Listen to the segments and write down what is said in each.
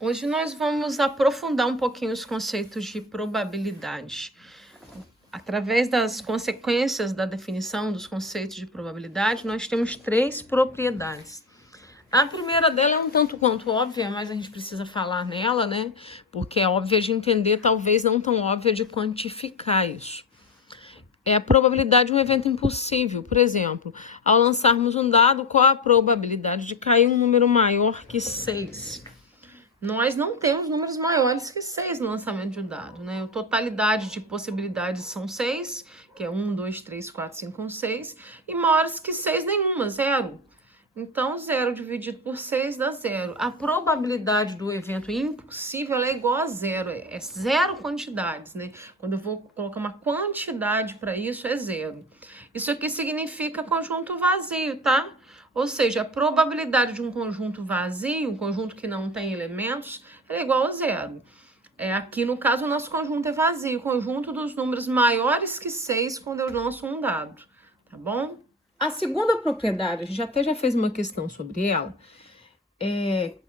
Hoje nós vamos aprofundar um pouquinho os conceitos de probabilidade. Através das consequências da definição dos conceitos de probabilidade, nós temos 3 propriedades. A primeira dela é um tanto quanto óbvia, mas a gente precisa falar nela, né? Porque é óbvia de entender, talvez não tão óbvia de quantificar isso. É a probabilidade de um evento impossível. Por exemplo, ao lançarmos um dado, qual a probabilidade de cair um número maior que 6? Nós não temos números maiores que 6 no lançamento de um dado, né? A totalidade de possibilidades são 6, que é 1, 2, 3, 4, 5, 6, e maiores que 6 nenhuma, 0. Então, 0 dividido por 6 dá 0. A probabilidade do evento impossível é igual a 0, é 0 quantidades, né? Quando eu vou colocar uma quantidade para isso, é 0. Isso aqui significa conjunto vazio, tá? Ou seja, a probabilidade de um conjunto vazio, um conjunto que não tem elementos, é igual a 0. Aqui, no caso, o nosso conjunto é vazio, o conjunto dos números maiores que 6 quando eu lanço um dado, tá bom? A segunda propriedade, a gente até já fez uma questão sobre ela,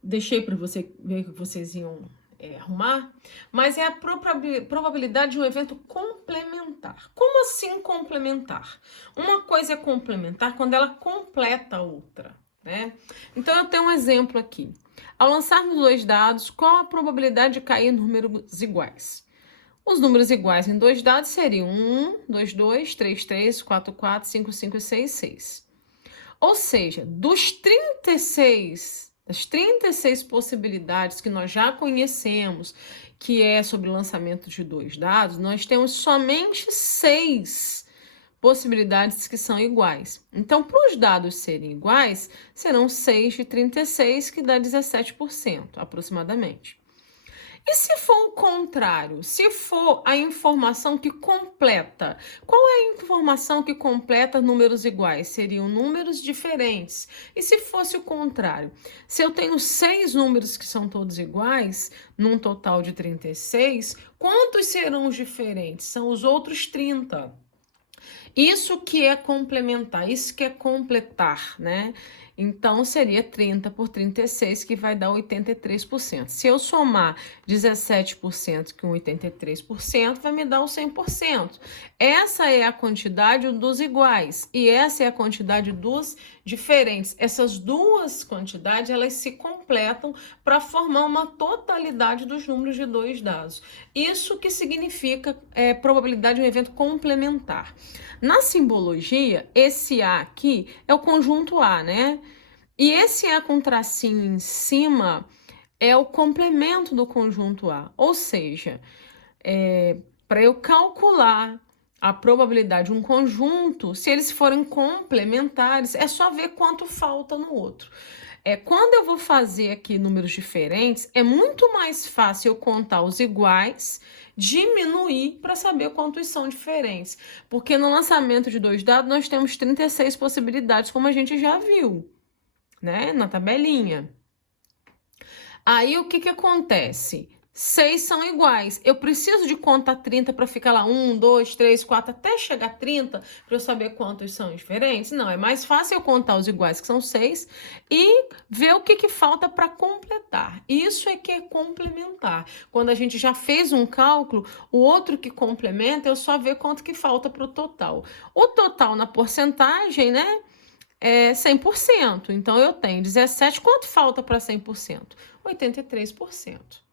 deixei para você ver que vocês iam arrumar, mas é a probabilidade de um evento complementar. Como assim complementar? Uma coisa é complementar quando ela completa a outra, né? Então, eu tenho um exemplo aqui. Ao lançarmos 2 dados, qual a probabilidade de cair números iguais? Os números iguais em 2 dados seriam 1, 2, 2, 3, 3, 4, 4, 5, 5 e 6, 6. Ou seja, das 36 possibilidades que nós já conhecemos, que é sobre o lançamento de 2 dados, nós temos somente 6 possibilidades que são iguais. Então, para os dados serem iguais, serão 6 de 36, que dá 17%, aproximadamente. E se for o contrário? Se for a informação que completa, qual é a informação que completa números iguais? Seriam números diferentes. E se fosse o contrário? Se eu tenho 6 números que são todos iguais, num total de 36, quantos serão os diferentes? São os outros 30. Isso que é complementar, isso que é completar, né? Então, seria 30 por 36, que vai dar 83%. Se eu somar 17% com 83%, vai me dar o 100%. Essa é a quantidade dos iguais e essa é a quantidade dos diferentes. Essas duas quantidades, elas se completam para formar uma totalidade dos números de 2 dados. Isso que significa probabilidade de um evento complementar. Na simbologia, esse A aqui é o conjunto A, né? E esse A com tracinho em cima é o complemento do conjunto A. Ou seja, para eu calcular a probabilidade de um conjunto, se eles forem complementares, é só ver quanto falta no outro. Quando eu vou fazer aqui números diferentes, é muito mais fácil eu contar os iguais, diminuir para saber quantos são diferentes. Porque no lançamento de 2 dados, nós temos 36 possibilidades, como a gente já viu, né? Na tabelinha. Aí, o que acontece? 6 são iguais. Eu preciso de contar 30 para ficar lá 1, 2, 3, 4, até chegar a 30 para eu saber quantos são diferentes? Não, é mais fácil eu contar os iguais, que são 6, e ver o que falta para completar. Isso é que é complementar. Quando a gente já fez um cálculo, o outro que complementa, eu só ver quanto que falta para o total. O total na porcentagem, né? É 100%. Então, eu tenho 17. Quanto falta para 100%? 83%.